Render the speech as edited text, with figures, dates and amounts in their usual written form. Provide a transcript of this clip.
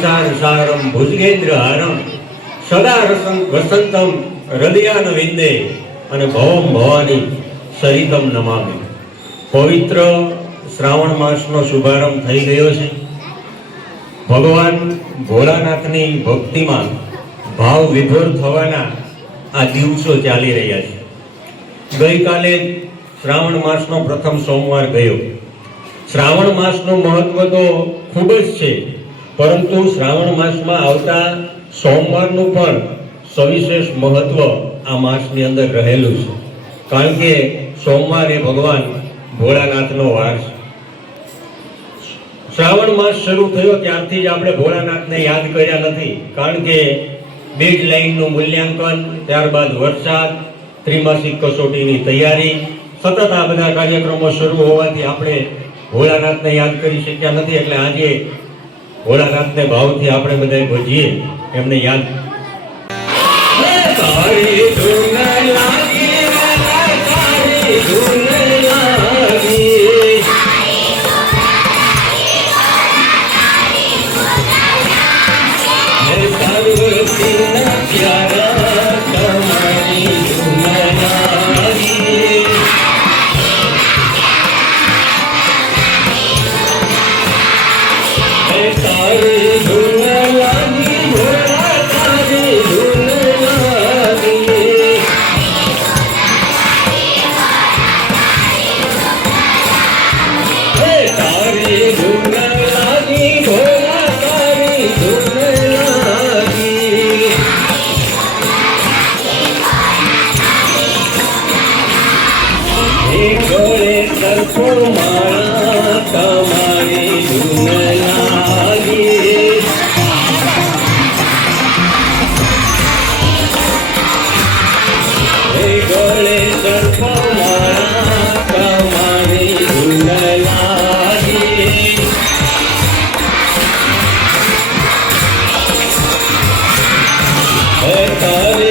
સંસાર સારમ ભુજગેન્દ્ર હારમ સદા વસંતમ હૃદયાન વિંદે અને ભવમ ભવાની સરિતમ નમામી. પવિત્ર શ્રાવણ માસનો શુભારંભ થઈ ગયો છે. ભગવાન ભોળાનાથની ભક્તિમાં ભાવ વિભોર થવાના આ દિવસો ચાલી રહ્યા છે. ગઈકાલે શ્રાવણ માસનો પ્રથમ સોમવાર ગયો. શ્રાવણ માસનું મહત્વ તો ખૂબ જ છે, પરંતુ શ્રાવણ માસમાં આવતા સોમવારનું પણ સવિશેષ મહત્વ આ માસની અંદર રહેલું છે. કારણ કે સોમવાર એ ભગવાન ભોળાનાથનો વાર છે. શ્રાવણ માસ શરૂ થયો ત્યારથી જ આપણે ભોળાનાથને યાદ કર્યા નથી. કારણ કે બેઝ લાઈનનું મૂલ્યાંકન, ત્યારબાદ વરસાદ, ત્રિમાસિક કસોટીની તૈયારી, સતત આ બધા કાર્યક્રમો શરૂ હોવાથી આપણે ભોળાનાથને યાદ કરી શક્યા નથી. એટલે આજે ભોળાનાથને ભાવથી આપણે બધા ભજીએ, એમને યાદ. Hare